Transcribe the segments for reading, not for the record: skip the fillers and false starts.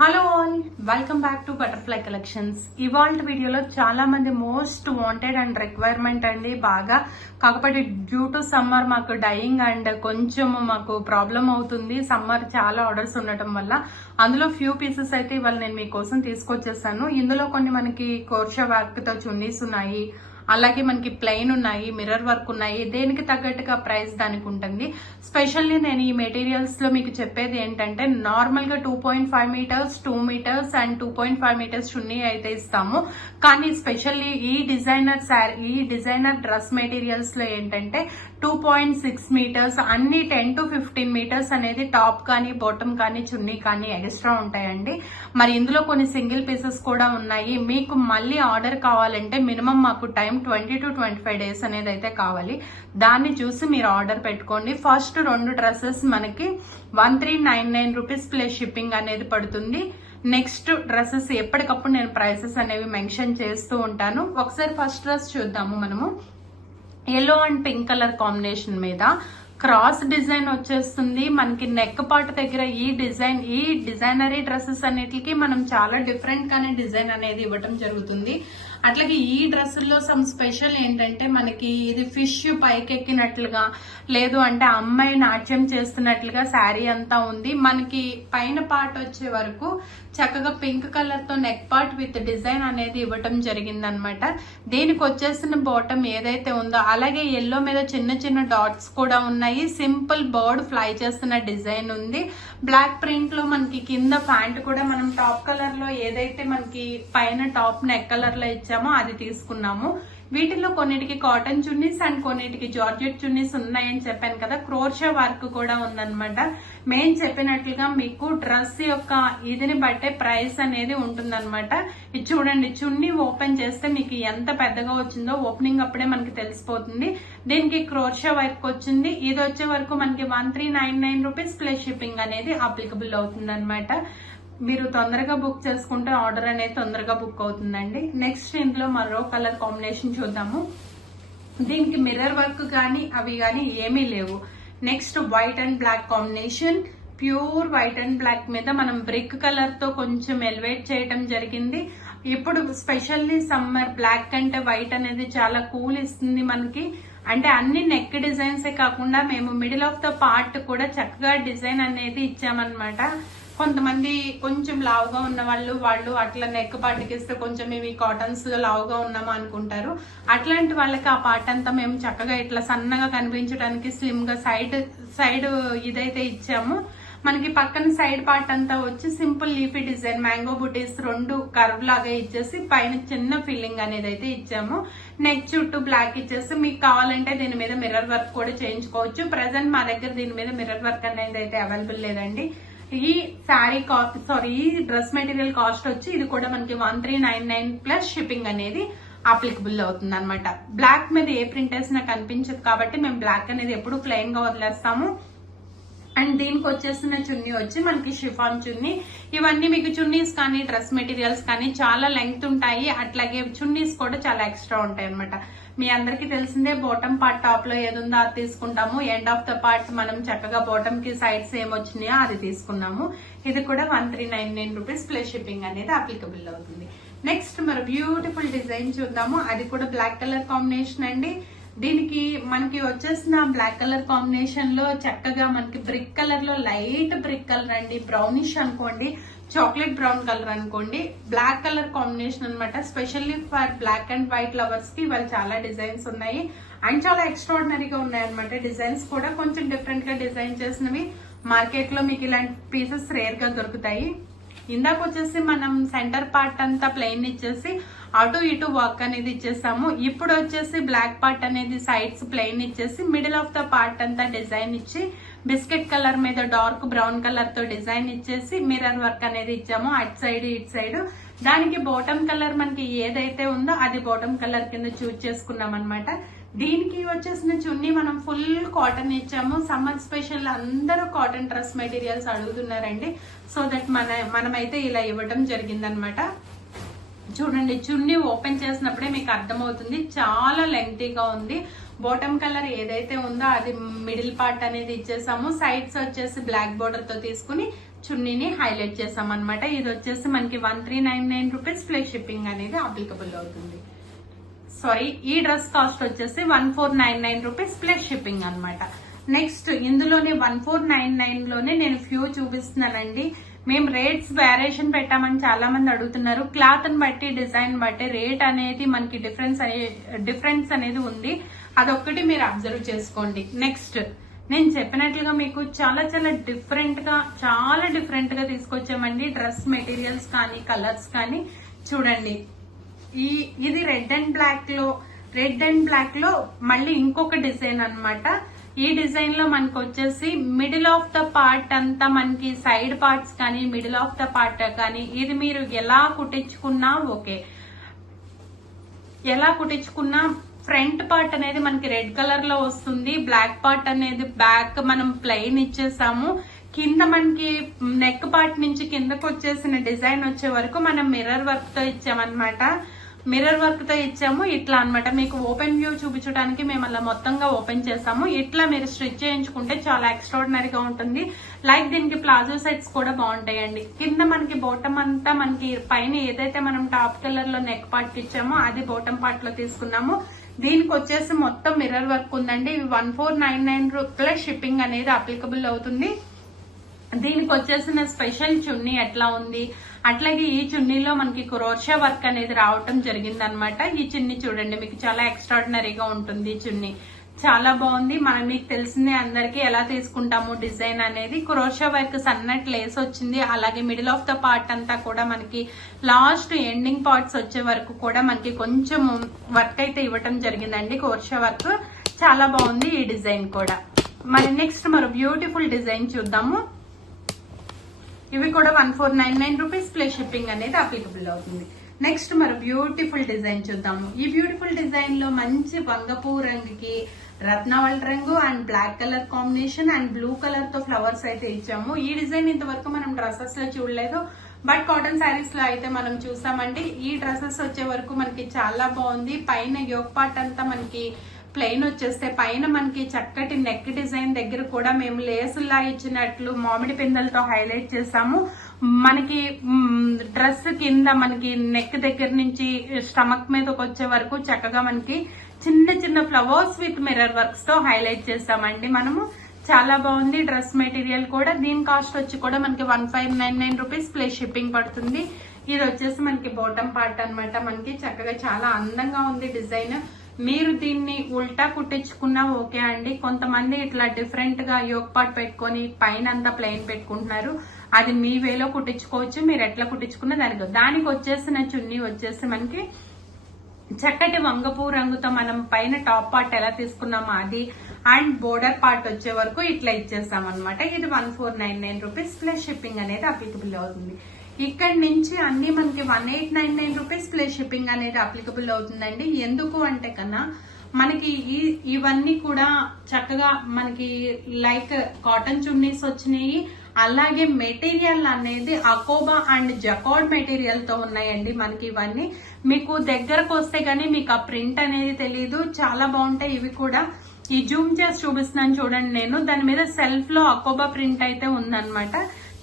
Hello all, welcome back to butterfly collections. ఇవాళ వీడియోలో చాలా మంది మోస్ట్ వాంటెడ్ అండ్ రిక్వైర్మెంట్ అండి బాగా. కాకపోతే డ్యూ టు సమ్మర్ మాకు డైయింగ్ అండ్ కొంచెం మాకు ప్రాబ్లం అవుతుంది. సమ్మర్ చాలా ఆర్డర్స్ ఉండటం వల్ల అందులో ఫ్యూ పీసెస్ అయితే ఇవాళ నేను మీకోసం తీసుకొచ్చేసాను. ఇందులో కొన్ని మనకి కోర్షా వర్క్ తో చున్నీస్ ఉన్నాయి, అలాగే మనకి ప్లెయిన్ ఉన్నాయి, మిర్రర్ వర్క్ ఉన్నాయి. దేనికి తగ్గట్టుగా ప్రైస్ దానికి ఉంటుంది. స్పెషల్లీ నేను ఈ మెటీరియల్స్ లో మీకు చెప్పేది ఏంటంటే నార్మల్ గా 2.5 మీటర్స్ 2 మీటర్స్ అండ్ 2.5 మీటర్స్ చున్నీ అయితే ఇస్తాము. కానీ స్పెషల్లీ ఈ డిజైనర్ డ్రెస్ మెటీరియల్స్ లో ఏంటంటే 2.6 మీటర్స్ అన్ని 10 to 15 మీటర్స్ అనేది టాప్ కానీ బాటమ్ కానీ చున్నీ కానీ ఎక్స్ట్రా ఉంటాయండి. మరి ఇందులో కొన్ని సింగిల్ పీసెస్ కూడా ఉన్నాయి. మీకు మళ్ళీ ఆర్డర్ కావాలంటే మినిమం మాకు టైం 20 to 25 డేస్ అనేది అయితే కావాలి. దాన్ని చూసి మీరు ఆర్డర్ పెట్టుకోండి. ఫస్ట్ 2 డ్రెస్సెస్ మనకి 1399 రూపీస్ ప్లస్ షిప్పింగ్ అనేది పడుతుంది. నెక్స్ట్ డ్రెస్సెస్ ఎప్పటికప్పుడు నేను ప్రైసెస్ అనేవి మెన్షన్ చేస్తూ ఉంటాను. ఒకసారి ఫస్ట్ డ్రెస్ చూద్దాము. మనము yellow and pink colour combination మీద క్రాస్ డిజైన్ వచ్చేస్తుంది. మనకి నెక్ పార్ట్ దగ్గర ఈ డిజైనరీ డ్రెస్సెస్ అన్నిటికి మనం చాలా డిఫరెంట్ గానే డిజైన్ అనేది ఇవ్వటం జరుగుతుంది. అట్లాగే ఈ డ్రెస్సుల్లో సమ్ స్పెషల్ ఏంటంటే మనకి ఇది ఫిష్ పైకెక్కినట్లుగా, లేదు అంటే అమ్మాయి నాట్యం చేస్తున్నట్లుగా శారీ అంతా ఉంది. మనకి పైన పార్ట్ వచ్చే వరకు చక్కగా పింక్ కలర్ తో నెక్ పార్ట్ విత్ డిజైన్ అనేది ఇవ్వటం జరిగిందనమాట. దీనికి వచ్చేసిన బాటమ్ ఏదైతే ఉందో అలాగే ఎల్లో మీద చిన్న చిన్న డాట్స్ కూడా ఉన్నాయి. సింపుల్ బర్డ్ ఫ్లై చేస్తున్న డిజైన్ ఉంది. బ్లాక్ ప్రింట్ లో మనకి కింద ప్యాంట్ కూడా మనం టాప్ కలర్ లో ఏదైతే మనకి పైన టాప్ నెక్ కలర్ లో ఇచ్చామో అది తీసుకున్నాము. వీటిలో కొన్నిటికి కాటన్ చున్నీస్ అండ్ కొన్నిటికి జార్జెట్ చున్నీస్ ఉన్నాయని చెప్పాను కదా. క్రోషా వర్క్ కూడా ఉందన్నమాట. మేము చెప్పినట్లుగా మీకు డ్రెస్ యొక్క ఇదిని బట్టే ప్రైస్ అనేది ఉంటుందన్నమాట. ఇది చూడండి, చున్నీ ఓపెన్ చేస్తే మీకు ఎంత పెద్దగా వచ్చిందో ఓపెనింగ్ అప్పుడే మనకి తెలిసిపోతుంది. దీనికి క్రోషా వర్క్ వచ్చింది. ఇది వచ్చే వరకు మనకి 1399 రూపీస్ ప్లస్ షిప్పింగ్ అనేది అప్లికబుల్ అవుతుంది అనమాట. మీరు తొందరగా బుక్ చేసుకుంటే ఆర్డర్ అనేది తొందరగా బుక్ అవుతుందండి. నెక్స్ట్ ఇందులో మరో కలర్ కాంబినేషన్ చూద్దాము. దీనికి మిర్రర్ వర్క్ కానీ అవి కానీ ఏమీ లేవు. Next white and black combination, pure white and black మీద మనం బ్రిక్ కలర్ తో కొంచెం ఎలివేట్ చేయటం జరిగింది. ఇప్పుడు స్పెషల్లీ సమ్మర్ బ్లాక్ అంటే వైట్ అనేది చాలా కూల్ ఇస్తుంది మనకి. అంటే అన్ని నెక్ డిజైన్సే కాకుండా మేము మిడిల్ ఆఫ్ ద పార్ట్ కూడా చక్కగా డిజైన్ అనేది ఇచ్చామన్నమాట. కొంతమంది కొంచెం లావుగా ఉన్న వాళ్ళు అట్లా నెక్ పార్ట్కిస్తే కొంచెం ఇవి కాటన్స్ లావుగా ఉన్నామా అనుకుంటారు. అట్లాంటి వాళ్ళకి ఆ పార్ట్ అంతా మేము చక్కగా ఇట్లా సన్నగా కనిపించడానికి స్లిమ్ గా సైడ్ ఇదైతే ఇచ్చాము. మనకి పక్కన సైడ్ పార్ట్ అంతా వచ్చి సింపుల్ లీఫీ డిజైన్ మ్యాంగో బుటీస్ 2 కర్వ్ లాగా ఇచ్చేసి పైన చిన్న ఫిల్లింగ్ అనేది అయితే ఇచ్చాము. నెక్ చుట్టూ బ్లాక్ ఇచ్చేసి మీకు కావాలంటే దీని మీద మిర్రర్ వర్క్ కూడా చేయించుకోవచ్చు. ప్రెసెంట్ మా దగ్గర దీని మీద మిర్రర్ వర్క్ అనేది అయితే అవైలబుల్ లేదండి. ఈ శారీ ఈ డ్రెస్ మెటీరియల్ కాస్ట్ వచ్చి ఇది కూడా మనకి 1399 ప్లస్ షిప్పింగ్ అనేది అప్లికబుల్ అవుతుంది అనమాట. బ్లాక్ మీద ఏ ప్రింట్ వేసినా కనిపించదు కాబట్టి మేము బ్లాక్ అనేది ఎప్పుడు ప్లెయిన్ గా వదిలేస్తాము. అండ్ దీనికి వచ్చేసిన చున్నీ వచ్చి మనకి షిఫాన్ చున్నీ. ఇవన్నీ మీకు చున్నీస్ కానీ డ్రెస్ మెటీరియల్స్ కానీ చాలా లెంగ్త్ ఉంటాయి. అట్లాగే చున్నీస్ కూడా చాలా ఎక్స్ట్రా ఉంటాయి అనమాట. మీ అందరికి తెలిసిందే బాటమ్ పార్ట్ టాప్ లో ఏది ఉందో అది తీసుకుంటాము. ఎండ్ ఆఫ్ ద పార్ట్ మనం చక్కగా బాటమ్ కి సైడ్స్ ఏమొచ్చినాయో అది తీసుకున్నాము. ఇది కూడా 1399 రూపీస్ ప్లస్ షిప్పింగ్ అనేది అప్లికబుల్ అవుతుంది. నెక్స్ట్ మరి బ్యూటిఫుల్ డిజైన్ చూద్దాము. అది కూడా బ్లాక్ కలర్ కాంబినేషన్ అండి. దీనికి మనకి వచ్చేసిన బ్లాక్ కలర్ కాంబినేషన్ లో చక్కగా మనకి బ్రిక్ కలర్ లో లైట్ బ్రిక్ కలర్ అండి, బ్రౌనిష్ అనుకోండి, చాక్లెట్ బ్రౌన్ కలర్ అనుకోండి, బ్లాక్ కలర్ కాంబినేషన్ అనమాట. Specially for black and white lovers కి వాళ్ళు చాలా డిజైన్స్ ఉన్నాయి అండ్ చాలా ఎక్స్ట్రాడినరీగా ఉన్నాయి అనమాట. డిజైన్స్ కూడా కొంచెం డిఫరెంట్ గా డిజైన్ చేసినవి. మార్కెట్ లో మీకు ఇలాంటి పీసెస్ రేర్ గా దొరుకుతాయి. ఇందాక వచ్చేసి మనం సెంటర్ పార్ట్ అంతా ప్లెయిన్ ఇచ్చేసి అటు ఇటు వర్క్ అనేది ఇచ్చేసాము. ఇప్పుడు వచ్చేసి బ్లాక్ పార్ట్ అనేది సైడ్స్ ప్లెయిన్ ఇచ్చేసి మిడిల్ ఆఫ్ ద పార్ట్ అంతా డిజైన్ ఇచ్చి బిస్కెట్ కలర్ మీద డార్క్ బ్రౌన్ కలర్ తో డిజైన్ ఇచ్చేసి మిర్రర్ వర్క్ అనేది ఇచ్చాము అటు సైడ్ ఇటు సైడ్. దానికి బాటమ్ కలర్ మనకి ఏదైతే ఉందో అది బాటమ్ కలర్ కింద చూజ్ చేసుకున్నాం అనమాట. దీనికి వచ్చేసిన చున్నీ మనం ఫుల్ కాటన్ ఇచ్చాము. సమ్మర్ స్పెషల్ అందరూ కాటన్ డ్రెస్ మెటీరియల్స్ అడుగుతున్నారండి. సో దట్ మనమైతే ఇలా ఇవ్వటం జరిగిందనమాట. చూడండి, చున్నీ ఓపెన్ చేసినప్పుడే మీకు అర్థమవుతుంది, చాలా లెంగ్తీగా ఉంది. బాటమ్ కలర్ ఏదైతే ఉందో అది మిడిల్ పార్ట్ అనేది ఇచ్చేసాము. సైడ్స్ వచ్చేసి బ్లాక్ బోర్డర్ తో తీసుకుని చున్నీని హైలైట్ చేసాం అనమాట. ఇది వచ్చేసి మనకి 1399 రూపీస్ ప్లస్ షిప్పింగ్ అనేది అప్లికబుల్ అవుతుంది. సారీ, ఈ డ్రెస్ కాస్ట్ వచ్చేసి 1499 రూపీస్ ప్లస్ షిప్పింగ్ అనమాట. నెక్స్ట్ ఇందులోనే 1499 లోనే నేను ఫ్యూ చూపిస్తున్నానండి. మేము రేట్స్ వేరియేషన్ పెట్టామని చాలా మంది అడుగుతున్నారు. క్లాత్ ని బట్టి డిజైన్ బట్టి రేట్ అనేది మనకి డిఫరెన్స్ అనేది ఉంది. అదొక్కటి మీరు అబ్జర్వ్ చేసుకోండి. నెక్స్ట్ నేను చెప్పినట్లుగా మీకు చాలా చాలా డిఫరెంట్ గా తీసుకొచ్చామండి. డ్రెస్ మెటీరియల్స్ కానీ కలర్స్ కానీ చూడండి. ఇది రెడ్ అండ్ బ్లాక్ లో మళ్ళీ ఇంకొక డిజైన్ అన్నమాట. ఈ డిజైన్ లో మనకు వచ్చేసి మిడిల్ ఆఫ్ ద పార్ట్ అంతా మనకి సైడ్ పార్ట్స్ కానీ మిడిల్ ఆఫ్ ద పార్ట్ కానీ ఇది మీరు ఎలా కుట్టించుకున్నా ఓకే. ఎలా కుట్టించుకున్నా ఫ్రంట్ పార్ట్ అనేది మనకి రెడ్ కలర్ లో వస్తుంది. బ్లాక్ పార్ట్ అనేది బ్యాక్ మనం ప్లెయిన్ ఇచ్చేసాము. కింద మనకి నెక్ పార్ట్ నుంచి కిందకు వచ్చేసిన డిజైన్ వచ్చే వరకు మనం మిర్రర్ వర్క్ తో ఇచ్చామన్నమాట. మిర్రర్ వర్క్ తో ఇచ్చాము. ఇట్లా అన్నమాట. మీకు ఓపెన్ వ్యూ చూపించడానికి మేము అలా మొత్తంగా ఓపెన్ చేసాము. ఇట్లా మీరు స్టిచ్ చేయించుకుంటే చాలా ఎక్స్ట్రాడినరీగా ఉంటుంది. లైక్ దీనికి ప్లాజో సెట్స్ కూడా బాగుంటాయండి. కింద మనకి బాటమ్ అంతా మనకి పైన ఏదైతే మనం టాప్ కలర్ లో నెక్ పార్ట్ ఇచ్చామో అది బాటమ్ పార్ట్ లో తీసుకున్నాము. దీనికి వచ్చేసి మొత్తం మిర్రర్ వర్క్ ఉందండి. 1499 ప్లస్ షిప్పింగ్ అనేది అప్లికబుల్ అవుతుంది. దీనికి వచ్చేసిన స్పెషల్ చున్నీ ఎట్లా ఉంది, అట్లాగే ఈ చున్నీలో మనకి క్రోషా వర్క్ అనేది రావటం జరిగింది అనమాట. ఈ చున్నీ చూడండి, మీకు చాలా ఎక్స్ట్రాడినరీగా ఉంటుంది. చున్నీ చాలా బాగుంది. మీకు తెలిసిందే అందరికీ ఎలా తీసుకుంటాము డిజైన్ అనేది. క్రోషా వర్క్ సన్నట్ లేస్ వచ్చింది. అలాగే మిడిల్ ఆఫ్ ద పార్ట్ అంతా కూడా మనకి లాస్ట్ ఎండింగ్ పార్ట్స్ వచ్చే వరకు కూడా మనకి కొంచెం వర్క్ అయితే ఇవ్వటం జరిగిందండి. క్రోషా వర్క్ చాలా బాగుంది ఈ డిజైన్ కూడా. మరి నెక్స్ట్ మరో బ్యూటిఫుల్ డిజైన్ చూద్దాము. ఇవి కూడా 1499 రూపీస్ ప్లస్ షిప్పింగ్ అనేది అప్లికబుల్ అవుతుంది. నెక్స్ట్ మరి బ్యూటిఫుల్ డిజైన్ చూద్దాము. ఈ బ్యూటిఫుల్ డిజైన్ లో మంచి వంగపూ రంగుకి రత్నవళి రంగు and black colour combination and blue colour తో ఫ్లవర్స్ అయితే ఇచ్చాము. ఈ డిజైన్ ఇంతవరకు మనం డ్రెస్సెస్ లో చూడలేదు, బట్ కాటన్ శారీస్ లో అయితే మనం చూసామండి. ఈ డ్రెస్సెస్ వచ్చే వరకు మనకి చాలా బాగుంది. పైన యోక్ పార్ట్ అంతా మనకి ప్లెయిన్ వచ్చేస్తే పైన మనకి చక్కటి నెక్ డిజైన్ దగ్గర కూడా మేము లేసుల్లా ఇచ్చినట్లు మామిడి పిందెలతో హైలైట్ చేసాము. మనకి డ్రెస్ కింద మనకి నెక్ దగ్గర నుంచి స్టమక్ మీదకి వచ్చే వరకు చక్కగా మనకి చిన్న చిన్న ఫ్లవర్స్ విత్ మిర్రర్ వర్క్స్ తో హైలైట్ చేసామండి మనము. చాలా బాగుంది డ్రెస్ మెటీరియల్ కూడా. దీని కాస్ట్ వచ్చి కూడా మనకి 1599 రూపీస్ ప్లస్ షిప్పింగ్ పడుతుంది. ఇది వచ్చేసి మనకి బాటమ్ పార్ట్ అన్నమాట. మనకి చక్కగా చాలా అందంగా ఉంది డిజైన్. మీరు దీన్ని ఉల్టా కుట్టించుకున్నా ఓకే అండి. కొంతమంది ఇట్లా డిఫరెంట్ గా యోక్ పార్ట్ పెట్టుకొని పైన అంతా ప్లెయిన్ పెట్టుకుంటున్నారు. అది మీ వేలో కుట్టించుకోవచ్చు. మీరు ఎట్లా కుట్టించుకున్నా దానికి వచ్చేసిన చున్నీ వచ్చేసి మనకి చక్కటి వంగపూ రంగుతో మనం పైన టాప్ పార్ట్ ఎలా తీసుకున్నామో అది అండ్ బోర్డర్ పార్ట్ వచ్చే వరకు ఇట్లా ఇచ్చేసాం అనమాట. ఇది 1499 రూపీస్ ప్లస్ షిప్పింగ్ అనేది అప్లికబుల్ అవుతుంది. ఇక్కడ నుంచి అన్ని మనకి 1899 రూపీస్ ప్లస్ షిప్పింగ్ అనేది అప్లికబుల్ అవుతుందండి. ఎందుకు అంటే కన్నా మనకి ఇవన్నీ కూడా చక్కగా మనకి లైక్ కాటన్ చున్నీస్ వచ్చినాయి. అలాగే మెటీరియల్ అనేది అకోబా అండ్ జకార్డ్ మెటీరియల్ తో ఉన్నాయండి. మనకి ఇవన్నీ మీకు దగ్గరకు వస్తే గానీ మీకు ఆ ప్రింట్ అనేది తెలియదు. చాలా బాగుంటాయి ఇవి కూడా. ఈ జూమ్ చేసి చూపిస్తున్నాను చూడండి. నేను దాని మీద సెల్ఫ్ లో అకోబా ప్రింట్ అయితే ఉందన్నమాట.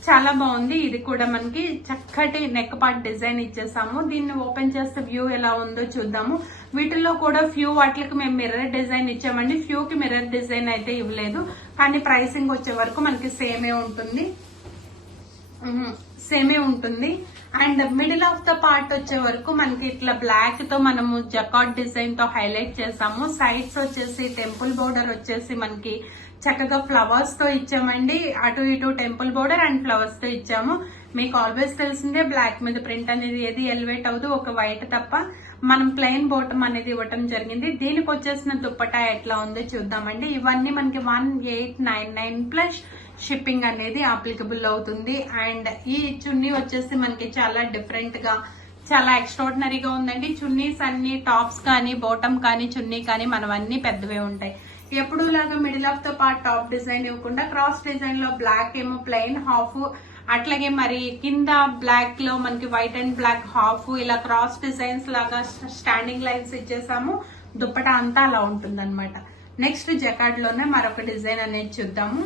చాలా బాగుంది. ఇది కూడా మనకి చక్కటి నెక్ పార్ట్ డిజైన్ ఇచ్చేసాము. దీన్ని ఓపెన్ చేస్తే వ్యూ ఎలా ఉందో చూద్దాము. వీటిల్లో కూడా ఫ్యూ వాటికి మేము మిర్రర్ డిజైన్ ఇచ్చామండి. ఫ్యూ కి మిర్రర్ డిజైన్ అయితే ఇవ్వలేదు. కానీ ప్రైసింగ్ వచ్చే వరకు మనకి సేమే ఉంటుంది. And middle of the part వచ్చే వరకు మనకి ఇట్లా బ్లాక్ తో మనము జకార్డ్ డిజైన్ తో హైలైట్ చేసాము. సైడ్స్ వచ్చేసి టెంపుల్ బోర్డర్ వచ్చేసి మనకి చక్కగా ఫ్లవర్స్ తో ఇచ్చామండి. అటు ఇటు టెంపుల్ బోర్డర్ అండ్ ఫ్లవర్స్ తో ఇచ్చాము. మీకు ఆల్వేస్ తెలిసిందే బ్లాక్ మీద ప్రింట్ అనేది ఏది ఎలివేట్ అవ్వదు, ఒక వైట్ తప్ప. మనం ప్లెయిన్ బాటమ్ అనేది ఇవ్వటం జరిగింది. దీనికి వచ్చేసిన దుప్పటా ఎట్లా ఉందో చూద్దామండి. ఇవన్నీ మనకి 1899 ప్లస్ షిప్పింగ్ అనేది అప్లికబుల్ అవుతుంది. అండ్ ఈ చున్నీ వచ్చేసి మనకి చాలా డిఫరెంట్ గా చాలా ఎక్స్ట్రాడినరీగా ఉందండి. చున్నీస్ అన్ని టాప్స్ కానీ బాటమ్ కానీ చున్నీ కానీ మనవన్నీ పెద్దవే ఉంటాయి. ఎప్పుడు లాగా middle of the part top design ఇవ్వకుండా క్రాస్ డిజైన్ లో బ్లాక్ ఏమో ప్లెయిన్ హాఫ్, అట్లాగే మరి కింద బ్లాక్ లో మనకి వైట్ అండ్ బ్లాక్ హాఫ్, ఇలా క్రాస్ డిజైన్స్ లాగా స్టాండింగ్ లైన్స్ ఇచ్చేసాము. దుప్పటా అంతా అలా ఉంటుంది అనమాట. నెక్స్ట్ జకార్డ్ లోనే మరొక డిజైన్ అనేది చూద్దాము.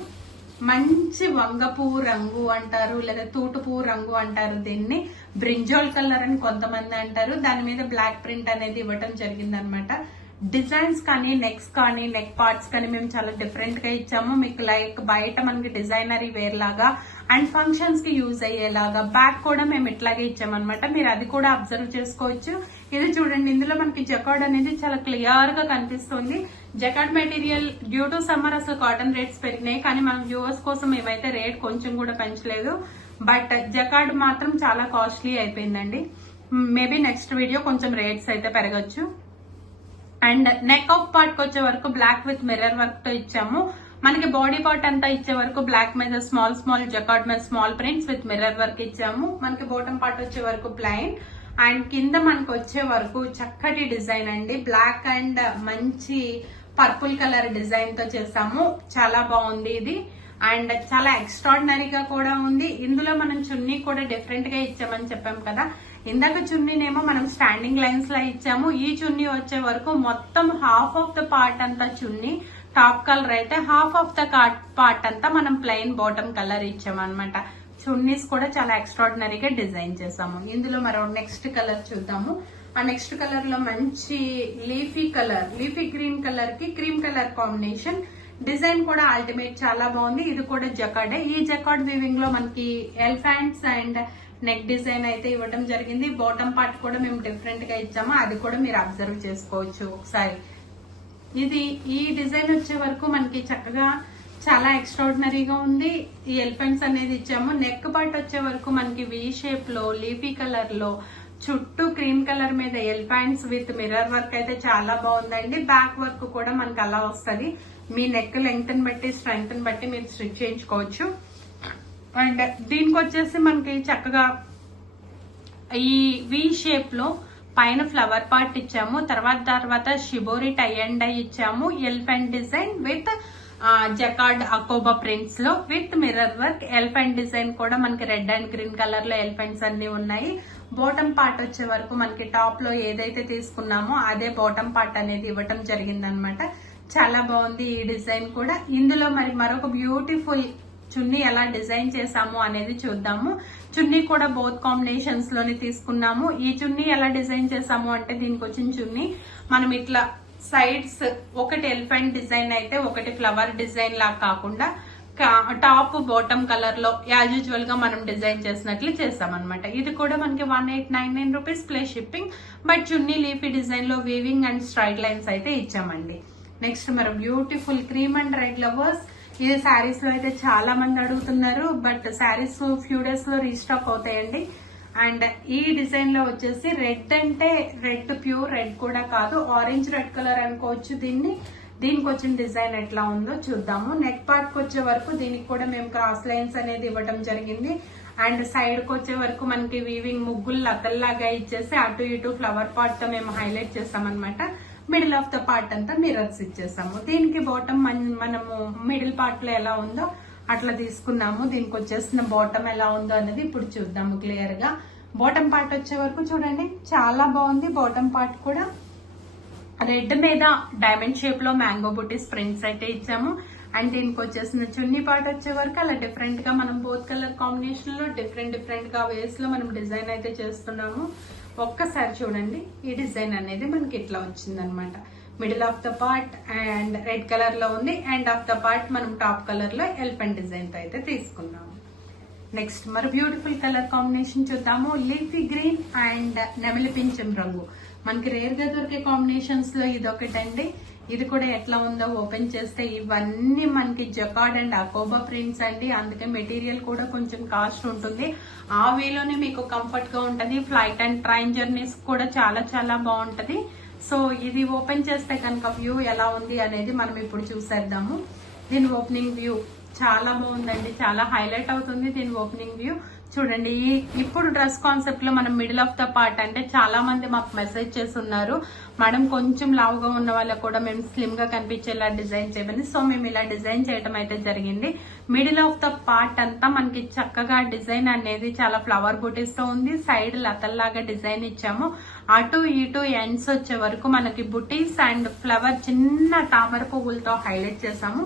మంచి వంగపూ రంగు అంటారు, లేదా తూటుపూ రంగు అంటారు. దీన్ని బ్రింజాల్ కలర్ అని కొంతమంది అంటారు. దాని మీద బ్లాక్ ప్రింట్ అనేది ఇవ్వటం జరిగింది అనమాట. డిజైన్స్ కానీ నెక్స్ కానీ నెక్ పార్ట్స్ కానీ మేము చాలా డిఫరెంట్ గా ఇచ్చాము. మీకు లైక్ బయట మనకి డిజైనరీ వేర్ లాగా అండ్ ఫంక్షన్స్ కి యూజ్ అయ్యేలాగా బ్యాక్ కూడా మేము ఇట్లాగే ఇచ్చామన్నమాట. మీరు అది కూడా అబ్జర్వ్ చేసుకోవచ్చు. ఇది చూడండి, ఇందులో మనకి జకార్డ్ అనేది చాలా క్లియర్ గా కనిపిస్తుంది. Jacquard material due to summer అసలు కాటన్ రేట్స్ పెరిగినాయి, కానీ మన వ్యూవర్స్ కోసం ఏమైతే రేట్ కొంచెం కూడా పెంచలేదు. బట్ జకార్డ్ మాత్రం చాలా కాస్ట్లీ అయిపోయిందండి. మేబీ నెక్స్ట్ వీడియో కొంచెం రేట్స్ అయితే పెరగచ్చు. అండ్ నెక్ ఆఫ్ పార్ట్ కి వచ్చే వరకు బ్లాక్ విత్ మిర్రర్ వర్క్ తో ఇచ్చాము. మనకి బాడీ పార్ట్ అంతా ఇచ్చే వరకు బ్లాక్ మీద స్మాల్ స్మాల్ జకార్డ్ మీద small prints with mirror work ఇచ్చాము. మనకి బాటమ్ పార్ట్ వచ్చే వరకు ప్లెయిన్ అండ్ కింద మనకు వచ్చే వరకు చక్కటి డిజైన్ అండి. బ్లాక్ అండ్ మంచి పర్పుల్ కలర్ డిజైన్ తో చేసాము. చాలా బాగుంది ఇది అండ్ చాలా ఎక్స్ట్రాడినరీగా కూడా ఉంది. ఇందులో మనం చున్నీ కూడా డిఫరెంట్ గా ఇచ్చామని చెప్పాం కదా. ఇందాక చున్నీనేమో మనం స్టాండింగ్ లైన్స్ లా ఇచ్చాము. ఈ చున్నీ వచ్చే వరకు మొత్తం హాఫ్ ఆఫ్ ద పార్ట్ అంతా చున్నీ టాప్ కలర్ అయితే, హాఫ్ ఆఫ్ ద పార్ట్ అంతా మనం ప్లెయిన్ బాటమ్ కలర్ ఇచ్చాము అనమాట. చున్నీస్ కూడా చాలా ఎక్స్ట్రాడినరీగా డిజైన్ చేసాము. ఇందులో మరో నెక్స్ట్ కలర్ చూద్దాము. ఆ నెక్స్ట్ కలర్ లో మంచి లీఫీ గ్రీన్ కలర్ కి క్రీమ్ కలర్ కాంబినేషన్. డిజైన్ కూడా అల్టిమేట్, చాలా బాగుంది. ఇది కూడా జకార్డే. ఈ జకార్డ్ వీవింగ్ లో మనకి ఎలిఫెంట్స్ అండ్ నెక్ డిజైన్ అయితే ఇవ్వడం జరిగింది. బాటమ్ పార్ట్ కూడా మేము డిఫరెంట్ గా ఇచ్చాము, అది కూడా మీరు అబ్జర్వ్ చేసుకోవచ్చు ఒకసారి. ఈ డిజైన్ వచ్చే వరకు మనకి చక్కగా చాలా ఎక్స్ట్రాడినరీగా ఉంది. ఈ ఎలిఫెంట్స్ అనేది ఇచ్చాము. నెక్ పార్ట్ వచ్చే వరకు మనకి వి షేప్ లో లీఫీ కలర్ లో చుట్టూ క్రీమ్ కలర్ మీద ఎలిఫెంట్స్ విత్ మిర్రర్ వర్క్ అయితే చాలా బాగుందండి. బ్యాక్ వర్క్ కూడా మనకి అలా వస్తుంది. మీ నెక్ లెంగ్త్ బట్టి స్ట్రెంగ్త్ బట్టి మీరు స్టిచ్ చేయించుకోవచ్చు. అండ్ దీనికి వచ్చేసి మనకి చక్కగా ఈ వి షేప్ లో పైన ఫ్లవర్ పార్ట్ ఇచ్చాము. తర్వాత షిబోరి టై అండ్ డై ఇచ్చాము. ఎలిఫెంట్ డిజైన్ విత్ జకార్డ్ అకోబా ప్రింట్స్ లో with mirror work. Elephant design కూడా మనకి రెడ్ అండ్ గ్రీన్ కలర్ లో ఎలిఫెంట్స్ అన్ని ఉన్నాయి. బాటమ్ పార్ట్ వచ్చే వరకు మనకి టాప్ లో ఏదైతే తీసుకున్నామో అదే బాటమ్ పార్ట్ అనేది ఇవ్వటం జరిగిందనమాట. చాలా బాగుంది ఈ డిజైన్ కూడా. ఇందులో మరి మరొక బ్యూటిఫుల్ చున్నీ ఎలా డిజైన్ చేసాము అనేది చూద్దాము. చున్నీ కూడా బోత్ కాంబినేషన్స్ లోని తీసుకున్నాము. ఈ చున్నీ ఎలా డిజైన్ చేసాము అంటే, దీనికి వచ్చిన చున్నీ మనం ఇట్లా సైడ్స్ ఒకటి ఎలిఫెంట్ డిజైన్ అయితే ఒకటి ఫ్లవర్ డిజైన్ లాగా కాకుండా టాప్ బాటమ్ కలర్ లో యాజ్ యూజువల్ గా మనం డిజైన్ చేసినట్లు చేసామన్నమాట. ఇది కూడా మనకి 1899 rupees plus shipping. But chunni leafy design లో వీవింగ్ అండ్ స్ట్రైట్ లైన్స్ అయితే ఇచ్చామండి. నెక్స్ట్ మరి beautiful cream and red lovers. ఇది శారీస్ లో అయితే చాలా మంది అడుగుతున్నారు, బట్ శారీస్ ఫ్యూ డేస్ లో రీస్టాక్ అవుతాయండి. అండ్ ఈ డిజైన్ లో వచ్చేసి రెడ్ అంటే రెడ్ ప్యూర్ రెడ్ కూడా కాదు, ఆరెంజ్ రెడ్ కలర్ అనుకోవచ్చు దీన్ని. దీనికి వచ్చిన డిజైన్ ఎట్లా ఉందో చూద్దాము. నెక్ పార్ట్ కి వచ్చే వరకు దీనికి కూడా మేము క్రాస్ లైన్స్ అనేది ఇవ్వడం జరిగింది. అండ్ సైడ్ కి వచ్చే వరకు మనకి వీవింగ్ ముగ్గులు లతల్లాగా ఇచ్చేసి అటు ఇటు ఫ్లవర్ పార్ట్ తో మేము హైలైట్ చేస్తామన్నమాట. మిడిల్ ఆఫ్ ద పార్ట్ అంతా మిర్రర్స్ ఇచ్చేసాము. దీనికి బాటమ్ మనము మిడిల్ పార్ట్ లో ఎలా ఉందో అట్లా తీసుకున్నాము. దీనికి వచ్చేసిన బాటమ్ ఎలా ఉందో అనేది ఇప్పుడు చూద్దాము క్లియర్ గా. బాటమ్ పార్ట్ వచ్చే వరకు చూడండి, చాలా బాగుంది. బాటమ్ పార్ట్ కూడా రెడ్ మీద డైమండ్ షేప్ లో మ్యాంగో బుటీస్ ప్రింట్స్ అయితే ఇచ్చాము. అండ్ దీనికి వచ్చేసిన చున్నీ పార్ట్ వచ్చే వరకు అలా డిఫరెంట్ గా మనం బోత్ కలర్ కాంబినేషన్ లో డిఫరెంట్ గా వేస్ లో మనం డిజైన్ అయితే చేస్తున్నాము. ఒక్కసారి చూడండి, ఈ డిజైన్ అనేది మనకి ఇట్లా వచ్చింది అనమాట. Middle of the part and red colour లో ఉంది. ఎండ్ ఆఫ్ ద పార్ట్ మనం టాప్ కలర్ లో ఎలిఫెంట్ డిజైన్ తో అయితే తీసుకున్నాము. నెక్స్ట్ మరి బ్యూటిఫుల్ కలర్ కాంబినేషన్ చూద్దాము. లీఫీ గ్రీన్ అండ్ నెమలి పింఛం రంగు. మనకి రేర్ గా దొరికే కాంబినేషన్స్ లో ఇదొకటండి. ఇది కూడా ఎట్లా ఉందో ఓపెన్ చేస్తే ఇవన్నీ మనకి జకార్డ్ అండ్ అకోబా ప్రింట్స్ అండి. అందుకే మెటీరియల్ కూడా కొంచెం కాస్ట్ ఉంటుంది. ఆ వేలోనే మీకు కంఫర్ట్ గా ఉంటది. ఫ్లైట్ అండ్ ట్రైన్ జర్నీస్ కూడా చాలా చాలా బాగుంటది. సో ఇది ఓపెన్ చేస్తే కనుక వ్యూ ఎలా ఉంది అనేది మనం ఇప్పుడు చూసేద్దాము. దీని ఓపెనింగ్ వ్యూ చాలా బాగుందండి, చాలా హైలైట్ అవుతుంది దీని ఓపెనింగ్ వ్యూ. చూడండి, ఇప్పుడు డ్రెస్ కాన్సెప్ట్ లో మనం మిడిల్ ఆఫ్ ద పార్ట్ అంటే చాలా మంది మాకు మెసేజ్ చేస్తున్నారు, మేడం కొంచెం లావుగా ఉన్న వాళ్ళకు కూడా మేము స్లిమ్ గా కనిపించేలా డిజైన్ చేయమని. సో మేము ఇలా డిజైన్ చేయడం అయితే జరిగింది. మిడిల్ ఆఫ్ ద పార్ట్ అంతా మనకి చక్కగా డిజైన్ అనేది చాలా ఫ్లవర్ బూటీస్ తో ఉంది. సైడ్ లతల్లాగా డిజైన్ ఇచ్చాము. అటు ఇటు ఎండ్స్ వచ్చే వరకు మనకి బుటీస్ అండ్ ఫ్లవర్ చిన్న తామర పువ్వులతో హైలైట్ చేసాము.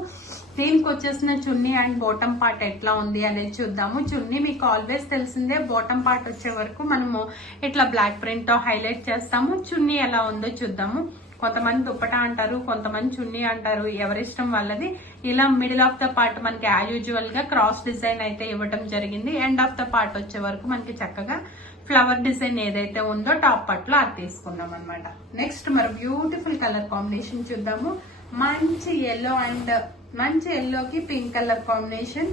దీనికి వచ్చేసిన చున్నీ అండ్ బాటమ్ పార్ట్ ఎట్లా ఉంది అనేది చూద్దాము. చున్నీ మీకు ఆల్వేస్ తెలిసిందే, బాటమ్ పార్ట్ వచ్చే వరకు మనము ఇట్లా బ్లాక్ ప్రింట్ తో హైలైట్ చేస్తాము. చున్నీ ఎలా ఉందో చూద్దాము. కొంతమంది దుప్పటా అంటారు, కొంతమంది చున్నీ అంటారు, ఎవరిష్టం వాళ్ళది. ఇలా మిడిల్ ఆఫ్ ద పార్ట్ మనకి యాజ్ యూజువల్ గా క్రాస్ డిజైన్ అయితే ఇవ్వడం జరిగింది. ఎండ్ ఆఫ్ ద పార్ట్ వచ్చే వరకు మనకి చక్కగా ఫ్లవర్ డిజైన్ ఏదైతే ఉందో టాప్ పార్ట్ లో అది తీసుకున్నాం అనమాట. నెక్స్ట్ మరి బ్యూటిఫుల్ కలర్ కాంబినేషన్ చూద్దాము. మంచి ఎల్లో అండ్ మంచి ఎల్లోకి పింక్ కలర్ కాంబినేషన్.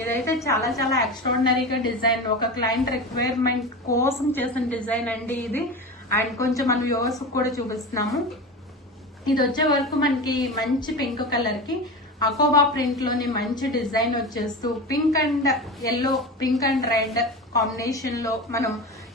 ఇదైతే చాలా చాలా ఎక్స్ట్రాడినరీగా డిజైన్, ఒక క్లయింట్ రిక్వైర్మెంట్ కోసం చేసిన డిజైన్ అండి ఇది. అండ్ కొంచెం మనం వ్యూవర్స్ కూడా చూపిస్తున్నాము. ఇది వచ్చే వరకు మనకి మంచి పింక్ కలర్ కి అకోబా ప్రింట్ లోని మంచి డిజైన్ వచ్చేస్తూ pink and yellow, pink and red combination లో మనం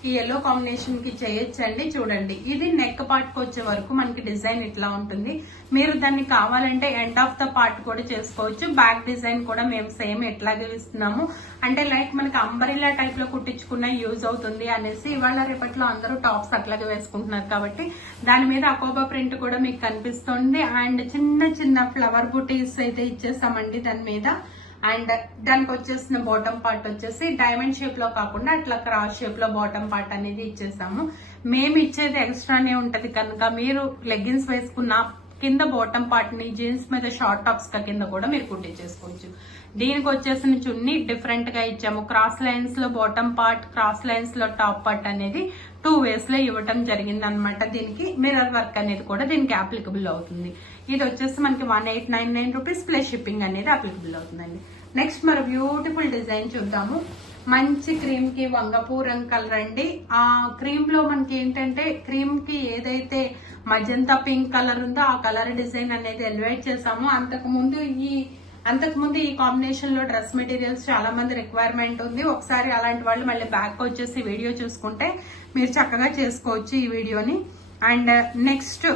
ఈ ఎల్లో కాంబినేషన్ కి చేయొచ్చండి. చూడండి, ఇది నెక్ పార్ట్ కి వచ్చే వరకు మనకి డిజైన్ ఇట్లా ఉంటుంది. మీరు దాన్ని కావాలంటే ఎండ్ ఆఫ్ ద పార్ట్ కూడా చేసుకోవచ్చు. బ్యాక్ డిజైన్ కూడా మేము సేమ్ ఎట్లాగే ఇస్తున్నాము. అంటే లైక్ మనకి అంబరిలా టైప్ లో కుట్టించుకున్న యూజ్ అవుతుంది అనేసి ఇవాళ రేపట్లో అందరూ టాప్స్ అట్లాగే వేసుకుంటున్నారు కాబట్టి దాని మీద అకోబా ప్రింట్ కూడా మీకు కనిపిస్తుంది. అండ్ చిన్న చిన్న ఫ్లవర్ బుటీస్ అయితే ఇచ్చేసామండి దాని మీద. అండ్ దానికి వచ్చేసిన బాటమ్ పార్ట్ వచ్చేసి డైమండ్ షేప్ లో కాకుండా అట్లా క్రాస్ షేప్ లో బాటమ్ పార్ట్ అనేది ఇచ్చేసాము. మేము ఇచ్చేది ఎక్స్ట్రానే ఉంటది కనుక మీరు లెగ్గిన్స్ వేసుకున్న కింద బాటమ్ పార్ట్ ని జీన్స్ మీద షార్ట్ టాప్స్ కింద కూడా మీరు కుట్టించేసుకోవచ్చు. దీనికి వచ్చేసిన చున్నీ డిఫరెంట్ గా ఇచ్చాము. క్రాస్ లైన్స్ లో బాటమ్ పార్ట్, క్రాస్ లైన్స్ లో టాప్ పార్ట్ అనేది 2 వేస్ లో ఇవ్వటం జరిగింది అనమాట. దీనికి మిర్రర్ వర్క్ అనేది కూడా దీనికి అప్లికబుల్ అవుతుంది. ఇది వచ్చేసి మనకి 1899 రూపీస్ ప్లస్ షిప్పింగ్ అనేది అప్లికబుల్ అవుతుందండి. నెక్స్ట్ మరి బ్యూటిఫుల్ డిజైన్ చూద్దాము. మంచి క్రీమ్ కి వంగపూ రంగు కలర్ అండి. ఆ క్రీమ్ లో మనకి ఏంటంటే క్రీమ్ కి ఏదైతే మజంతా పింక్ కలర్ ఉందో ఆ కలర్ డిజైన్ అనేది ఎలివేట్ చేసాము. అంతకుముందు ఈ కాంబినేషన్ లో డ్రెస్ మెటీరియల్స్ చాలా మంది రిక్వైర్మెంట్ ఉంది. ఒకసారి అలాంటి వాళ్ళు మళ్ళీ బ్యాక్ వచ్చేసి వీడియో చూసుకుంటే మీరు చక్కగా చేసుకోవచ్చు ఈ వీడియోని. అండ్ నెక్స్ట్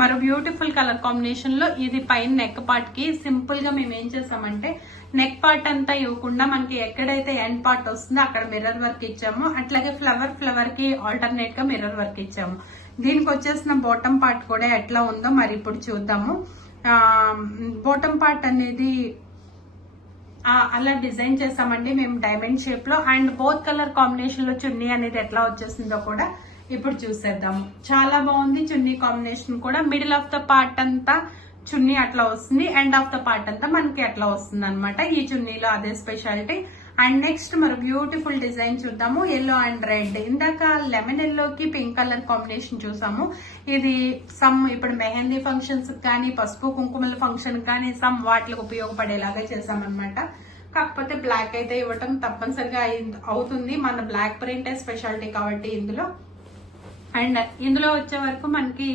మరో బ్యూటిఫుల్ కలర్ కాంబినేషన్ లో ఇది పైన నెక్ పార్ట్ కి సింపుల్ గా మేము ఏం చేసామంటే నెక్ పార్ట్ అంతా ఇవ్వకుండా మనకి ఎక్కడైతే ఎండ్ పార్ట్ వస్తుందో అక్కడ మిర్రర్ వర్క్ ఇచ్చాము. అట్లాగే ఫ్లవర్ కి ఆల్టర్నేట్ గా మిర్రర్ వర్క్ ఇచ్చాము. దీనికి వచ్చేసిన బాటమ్ పార్ట్ కూడా ఎట్లా ఉందో మరి ఇప్పుడు చూద్దాము. బాటమ్ పార్ట్ అనేది అలా డిజైన్ చేసామండి మేము డైమండ్ షేప్ లో. అండ్ బోత్ కలర్ కాంబినేషన్ లో చున్నీ అనేది ఎట్లా వచ్చేసిందో కూడా ఇప్పుడు చూసేద్దాము. చాలా బాగుంది చున్నీ కాంబినేషన్ కూడా. మిడిల్ ఆఫ్ ద పార్ట్ అంతా చున్నీ అట్లా వస్తుంది, ఎండ్ ఆఫ్ ద పార్ట్ అంతా మనకి అట్లా వస్తుంది అనమాట. ఈ చున్నీలో అదే స్పెషాలిటీ. అండ్ నెక్స్ట్ మరి బ్యూటిఫుల్ డిజైన్ చూద్దాము. Yellow and red. ఇందాక లెమన్ ఎల్లోకి పింక్ కలర్ కాంబినేషన్ చూసాము. ఇది సమ్ ఇప్పుడు మెహందీ ఫంక్షన్స్ కానీ పసుపు కుంకుమల ఫంక్షన్ కానీ సమ్ వాటికి ఉపయోగపడేలాగా చేసామన్నమాట. కాకపోతే బ్లాక్ అయితే ఇవ్వటం తప్పనిసరిగా అవుతుంది. మన బ్లాక్ ప్రింటే స్పెషాలిటీ కాబట్టి ఇందులో. అండ్ ఇందులో వచ్చే వరకు మనకి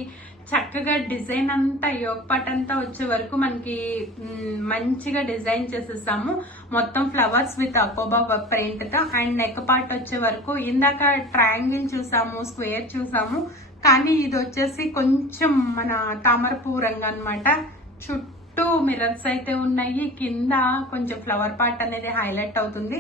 చక్కగా డిజైన్ అంతా యోగ్ పార్ట్ అంతా వచ్చే వరకు మనకి మంచిగా డిజైన్ చేసేసాము. మొత్తం ఫ్లవర్స్ విత్ అకోబా ప్రింట్ తో. అండ్ నెక్ పార్ట్ వచ్చే వరకు ఇందాక ట్రయాంగిల్ చూసాము, స్క్వేర్ చూసాము, కానీ ఇది వచ్చేసి కొంచెం మన తామరపు రంగు అనమాట. చుట్టూ మిర్రర్స్ అయితే ఉన్నాయి, కింద కొంచెం ఫ్లవర్ పార్ట్ అనేది హైలైట్ అవుతుంది.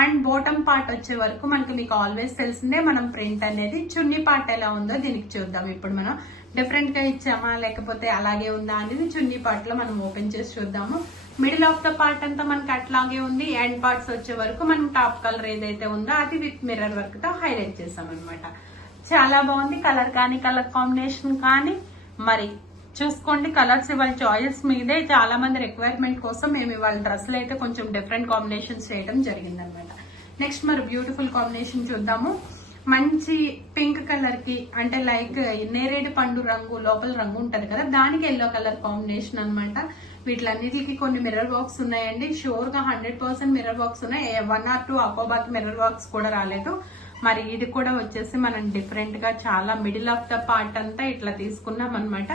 అండ్ బాటమ్ పార్ట్ వచ్చే వరకు మనకి మీకు ఆల్వేస్ తెలిసిందే మనం ప్రింట్ అనేది. చున్నీ పార్ట్ ఎలా ఉందో దీనికి చూద్దాం. ఇప్పుడు మనం డిఫరెంట్ గా ఇచ్చామా లేకపోతే అలాగే ఉందా అనేది చున్నీ పార్ట్ లో మనం ఓపెన్ చేసి చూద్దాము. మిడిల్ ఆఫ్ ద పార్ట్ అంతా మనకి అట్లాగే ఉంది. ఎండ్ పార్ట్స్ వచ్చే వరకు మనం టాప్ కలర్ ఏదైతే ఉందో అది విత్ మిర్రర్ వర్క్ తో హైలైట్ చేసాం అనమాట. చాలా బాగుంది కలర్ కానీ కలర్ కాంబినేషన్ కానీ. మరి చూసుకోండి, కలర్స్ ఇవాళ చాయిస్ మీదే. చాలా మంది రిక్వైర్మెంట్ కోసం మేము ఇవాళ డ్రెస్లు అయితే కొంచెం డిఫరెంట్ కాంబినేషన్స్ చేయడం జరిగింది అనమాట. నెక్స్ట్ మరి బ్యూటిఫుల్ కాంబినేషన్ చూద్దాము. మంచి పింక్ కలర్ కి అంటే లైక్ నేరేడు పండు రంగు లోపల రంగు ఉంటది కదా, దానికి ఎల్లో కలర్ కాంబినేషన్ అనమాట. వీటిలన్నిటికి కొన్ని మిర్రర్ వర్క్స్ ఉన్నాయండి. షూర్ గా 100% మిర్రర్ వర్క్స్ ఉన్నాయి. 1 or 2 అకోబాకి మిర్రర్ వర్క్స్ కూడా రాలేదు. మరి ఇది కూడా వచ్చేసి మనం డిఫరెంట్ గా చాలా మిడిల్ ఆఫ్ ద పార్ట్ అంతా ఇట్లా తీసుకున్నాం అనమాట.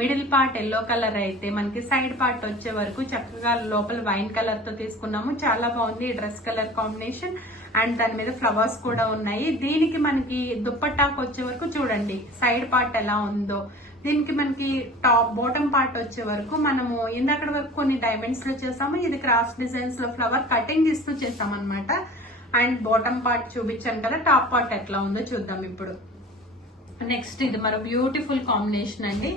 మిడిల్ పార్ట్ ఎల్లో కలర్ అయితే మనకి సైడ్ పార్ట్ వచ్చే వరకు చక్కగా లోపల వైన్ కలర్ తో తీసుకున్నాము. చాలా బాగుంది ఈ డ్రెస్ కలర్ కాంబినేషన్. అండ్ దాని మీద ఫ్లవర్స్ కూడా ఉన్నాయి. దీనికి మనకి దుప్పట్టాకు వచ్చే వరకు చూడండి సైడ్ పార్ట్ ఎలా ఉందో. దీనికి మనకి టాప్ బాటమ్ పార్ట్ వచ్చే వరకు మనము ఇందాక వరకు కొన్ని డైమండ్స్ లో చేసాము. ఇది క్రాస్ డిజైన్స్ లో ఫ్లవర్ కటింగ్ ఇస్తూ చేసాం అనమాట. అండ్ బాటమ్ పార్ట్ చూపించాను కదా, టాప్ పార్ట్ ఎట్లా ఉందో చూద్దాం ఇప్పుడు. నెక్స్ట్ ఇది మరో బ్యూటిఫుల్ కాంబినేషన్ అండి.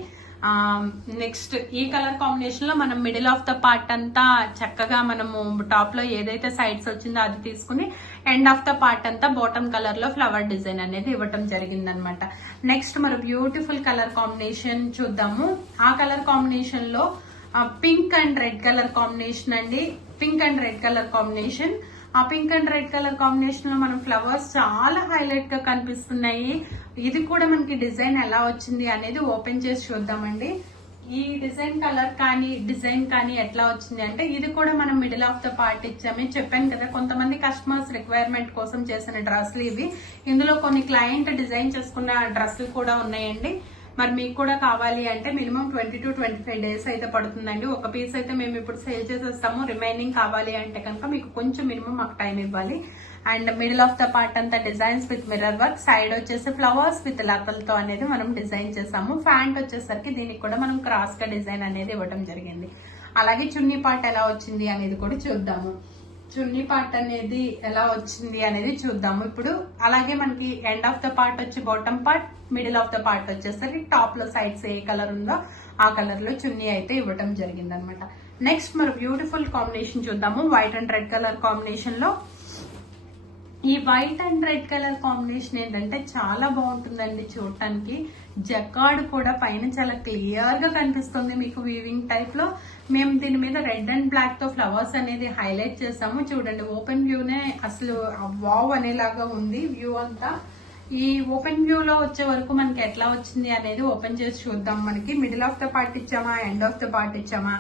నెక్స్ట్ ఈ కలర్ కాంబినేషన్ లో మనం మిడిల్ ఆఫ్ ద పార్ట్ అంతా చక్కగా మనము టాప్ లో ఏదైతే సైడ్స్ వచ్చిందో అది తీసుకుని ఎండ్ ఆఫ్ ద పార్ట్ అంతా బాటమ్ కలర్ లో ఫ్లవర్ డిజైన్ అనేది ఇవ్వటం జరిగిందనమాట. నెక్స్ట్ మనం బ్యూటిఫుల్ కలర్ కాంబినేషన్ చూద్దాము. ఆ కలర్ కాంబినేషన్ లో pink and red colour combination అండి. Pink and red colour combination. ఆ pink and red colour combination లో మనం ఫ్లవర్స్ చాలా హైలైట్ గా కనిపిస్తున్నాయి. ఇది కూడా మనకి డిజైన్ ఎలా వచ్చింది అనేది ఓపెన్ చేసి చూద్దామండి. ఈ డిజైన్ కలర్ కానీ డిజైన్ కానీ ఎట్లా వచ్చింది అంటే ఇది కూడా మనం మిడిల్ ఆఫ్ ద పార్ట్ ఇచ్చామే. చెప్పాను కదా, కొంతమంది కస్టమర్స్ రిక్వైర్మెంట్ కోసం చేసిన డ్రెస్లు ఇవి. ఇందులో కొన్ని క్లయింట్ డిజైన్ చేసుకున్న డ్రెస్సులు కూడా ఉన్నాయండి. మరి మీకు కూడా కావాలి అంటే మినిమం 20 to 25 days అయితే పడుతుందండి. ఒక పీస్ అయితే మేము ఇప్పుడు సేల్ చేసేస్తాము. రిమైనింగ్ కావాలి అంటే కనుక మీకు కొంచెం మినిమం మాకు టైం ఇవ్వాలి. And middle of the part అంతా designs with mirror work, side వచ్చేసి ఫ్లవర్స్ విత్ లతలతో అనేది మనం డిజైన్ చేసాము. ప్యాంట్ వచ్చేసరికి దీనికి కూడా మనం క్రాస్ గా డిజైన్ అనేది ఇవ్వడం జరిగింది. అలాగే చున్నీ పార్ట్ ఎలా వచ్చింది అనేది కూడా చూద్దాము. చున్నీ పార్ట్ అనేది ఎలా వచ్చింది అనేది చూద్దాము ఇప్పుడు. అలాగే మనకి ఎండ్ ఆఫ్ ద పార్ట్ వచ్చి bottom part, middle of the part వచ్చేసరికి టాప్ లో సైడ్స్ ఏ కలర్ ఉందో ఆ కలర్ లో చున్నీ అయితే ఇవ్వడం జరిగింది అనమాట. నెక్స్ట్ మనం బ్యూటిఫుల్ కాంబినేషన్ చూద్దాము. White and red colour combination లో ఈ white and red colour combination ఏంటంటే చాలా బాగుంటుందండి చూడటానికి. జకార్డ్ కూడా పైన చాలా క్లియర్ గా కనిపిస్తుంది మీకు వీవింగ్ టైప్ లో. మేము దీని మీద రెడ్ అండ్ బ్లాక్ తో ఫ్లవర్స్ అనేది హైలైట్ చేసాము. చూడండి ఓపెన్ వ్యూనే అసలు వావ్ అనేలాగా ఉంది వ్యూ అంతా. ఈ ఓపెన్ వ్యూ లో వచ్చే వరకు మనకి ఎట్లా వచ్చింది అనేది ఓపెన్ చేసి చూద్దాం. మనకి మిడిల్ ఆఫ్ ద పార్ట్ ఇచ్చామా, ఎండ్ ఆఫ్ ద పార్ట్ ఇచ్చామా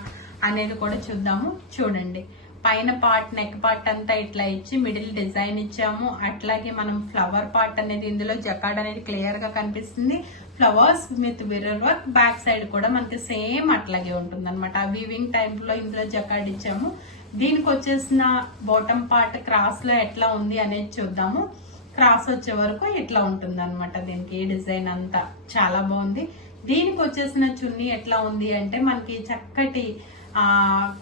అనేది కూడా చూద్దాము. చూడండి పైన పార్ట్ నెక్ పార్ట్ అంతా ఇట్లా ఇచ్చి మిడిల్ డిజైన్ ఇచ్చాము. అట్లాగే మనం ఫ్లవర్ పార్ట్ అనేది ఇందులో జకార్డ్ అనేది క్లియర్ గా కనిపిస్తుంది. Flowers with mirror work, back side కూడా మనకి సేమ్ అట్లాగే ఉంటుంది అనమాట. వీవింగ్ టైప్ లో ఇందులో జకార్డ్ ఇచ్చాము. దీనికి వచ్చేసిన బాటమ్ పార్ట్ క్రాస్ లో ఎట్లా ఉంది అనేది చూద్దాము. క్రాస్ వచ్చే వరకు ఇట్లా ఉంటుంది అనమాట. దీనికి డిజైన్ అంతా చాలా బాగుంది. దీనికి వచ్చేసిన చున్నీ ఎట్లా ఉంది అంటే మనకి చక్కటి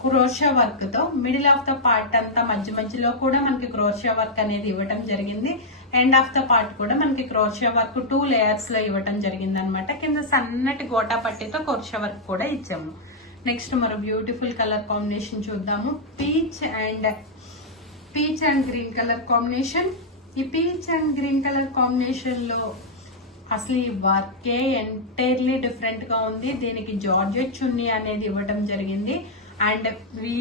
క్రోషియా వర్క్ తో మిడిల్ ఆఫ్ ద పార్ట్ అంతా మధ్య మధ్యలో కూడా మనకి క్రోషియా వర్క్ అనేది ఇవ్వటం జరిగింది. ఎండ్ ఆఫ్ ద పార్ట్ కూడా మనకి క్రోషియా వర్క్ 2 layers లో ఇవ్వటం జరిగింది అనమాట. కింద సన్నటి గోటా పట్టితో క్రోషియా వర్క్ కూడా ఇచ్చాము. నెక్స్ట్ మరో బ్యూటిఫుల్ కలర్ కాంబినేషన్ చూద్దాము. Peach and green colour combination. ఈ peach and green colour combination లో అసలు ఈ వర్కే ఎంటైర్లీ డిఫరెంట్ గా ఉంది. దీనికి జార్జెట్ చున్నీ అనేది ఇవ్వటం జరిగింది. అండ్ ఈ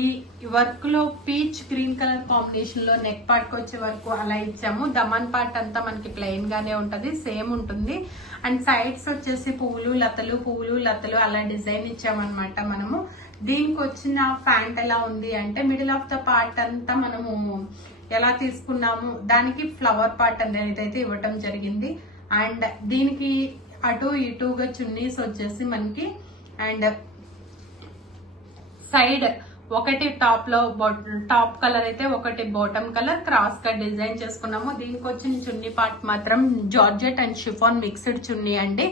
వర్క్ లో పీచ్ గ్రీన్ కలర్ కాంబినేషన్ లో నెక్ పార్ట్ కి వచ్చే వరకు అలా ఇచ్చాము. దమన్ పార్ట్ అంతా మనకి ప్లెయిన్ గానే ఉంటది, సేమ్ ఉంటుంది. అండ్ సైడ్స్ వచ్చేసి పువ్వులు లతలు అలా డిజైన్ ఇచ్చామన్నమాట మనము. దీనికి వచ్చిన ప్యాంట్ ఎలా ఉంది అంటే మిడిల్ ఆఫ్ ద పార్ట్ అంతా మనము ఎలా తీసుకున్నాము దానికి ఫ్లవర్ పార్ట్ అనేది అయితే ఇవ్వటం జరిగింది. అండ్ దీనికి అటు ఇటుగా చున్నీస్ వచ్చేసి మనకి అండ్ సైడ్ ఒకటి టాప్ కలర్ అయితే ఒకటి బాటమ్ కలర్ క్రాస్ గా డిజైన్ చేసుకున్నాము. దీనికి వచ్చిన చున్నీ పార్ట్ మాత్రం జార్జెట్ అండ్ షిఫాన్ మిక్స్డ్ చున్నీ అండి.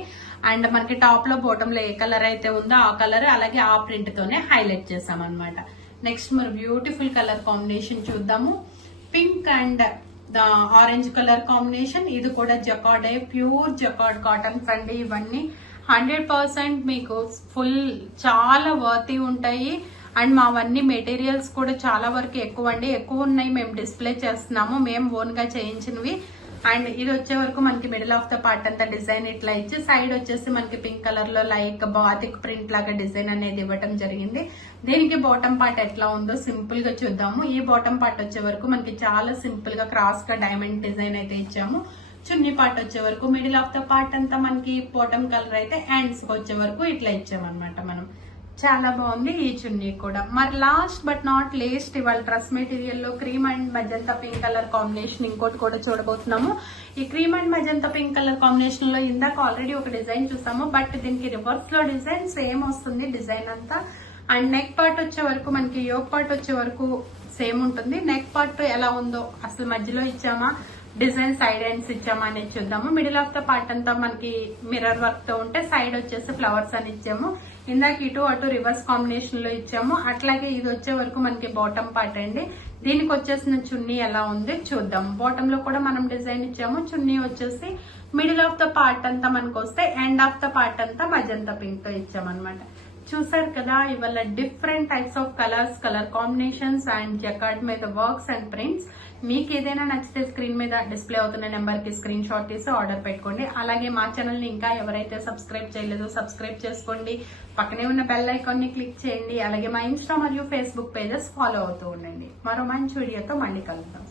అండ్ మనకి టాప్ లో బాటమ్ లో ఏ కలర్ అయితే ఉందో ఆ కలర్ అలాగే ఆ ప్రింట్ తోనే హైలైట్ చేసాం అనమాట. నెక్స్ట్ మరి బ్యూటిఫుల్ కలర్ కాంబినేషన్ చూద్దాము. Pink and orange colour combination. ఇది కూడా జకార్డ్, ప్యూర్ జకార్డ్ కాటన్స్ అండి. ఇవన్నీ 100% మీకు ఫుల్ చాలా వర్తీ ఉంటాయి. అండ్ మావన్నీ మెటీరియల్స్ కూడా చాలా వరకు ఎక్కువ అండి, ఎక్కువ ఉన్నాయి. మేము డిస్ప్లే చేస్తున్నాము, మేము ఓన్ గా చేయించినవి. అండ్ ఇది వచ్చే వరకు మనకి మిడిల్ ఆఫ్ ద పార్ట్ అంతా డిజైన్ ఇట్లా ఇచ్చి సైడ్ వచ్చేసి మనకి పింక్ కలర్ లో లైక్ బాతిక్ ప్రింట్ లాగా డిజైన్ అనేది ఇవ్వటం జరిగింది. దీనికి బాటమ్ పార్ట్ ఎట్లా ఉందో సింపుల్ గా చూద్దాము. ఈ బాటమ్ పార్ట్ వచ్చే వరకు మనకి చాలా సింపుల్ గా క్రాస్ గా డైమండ్ డిజైన్ అయితే ఇచ్చాము. చున్నీ పార్ట్ వచ్చే వరకు మిడిల్ ఆఫ్ ద పార్ట్ అంతా మనకి బాటమ్ కలర్ అయితే హ్యాండ్స్ వచ్చే వరకు ఇట్లా ఇచ్చామన్నమాట మనం. చాలా బాగుంది ఈ చున్నీ కూడా. మరి లాస్ట్ బట్ నాట్ లీస్ట్ ఇవాళ డ్రెస్ మెటీరియల్ లో cream and magenta pink colour combination ఇంకోటి కూడా చూడబోతున్నాము. ఈ cream and magenta pink colour combination లో ఇందాక ఆల్రెడీ ఒక డిజైన్ చూసాము, బట్ దీనికి రివర్స్ లో డిజైన్ సేమ్ వస్తుంది డిజైన్ అంతా. అండ్ నెక్ పార్ట్ వచ్చే వరకు మనకి యోక్ పార్ట్ వచ్చే వరకు సేమ్ ఉంటుంది. నెక్ పార్ట్ ఎలా ఉందో అసలు మధ్యలో ఇచ్చామా డిజైన్ సైడ్ ఎండ్స్ ఇచ్చామని చూద్దాము. మిడిల్ ఆఫ్ ద పార్ట్ అంతా మనకి మిర్రర్ వర్క్ తో ఉంటే సైడ్ వచ్చేసి ఫ్లవర్స్ అని ఇచ్చాము. ఇందాక ఇటు అటు రివర్స్ కాంబినేషన్ లో ఇచ్చాము. అట్లాగే ఇది వచ్చే వరకు మనకి బాటమ్ పార్ట్ అండి. దీనికి వచ్చేసిన చున్నీ ఎలా ఉంది చూద్దాం. బాటమ్ లో కూడా మనం డిజైన్ ఇచ్చాము. చున్నీ వచ్చేసి మిడిల్ ఆఫ్ ద పార్ట్ అంతా మనకు వస్తే ఎండ్ ఆఫ్ ద పార్ట్ అంతా మజంతా పింక్ తో ఇచ్చామన్నమాట. చూసారు కదా, ఇవాళ different types of colours, colour combinations and jacquard మీద వర్క్స్ అండ్ ప్రింట్స్. మీకు ఏదైనా నచ్చితే స్క్రీన్ మీద డిస్ప్లే అవుతున్న నెంబర్ కి స్క్రీన్ షాట్ తీసి ఆర్డర్ పెట్టుకోండి. అలాగే మా ఛానల్ ని ఇంకా ఎవరైతే సబ్స్క్రైబ్ చేయలేదో సబ్స్క్రైబ్ చేసుకోండి. పక్కనే ఉన్న బెల్ ఐకాన్ ని క్లిక్ చేయండి. అలాగే మా ఇన్స్టా మరియు ఫేస్బుక్ పేజెస్ ఫాలో అవుతూ ఉండండి. మరో మంచి వీడియోతో మళ్ళీ కలుద్దాం.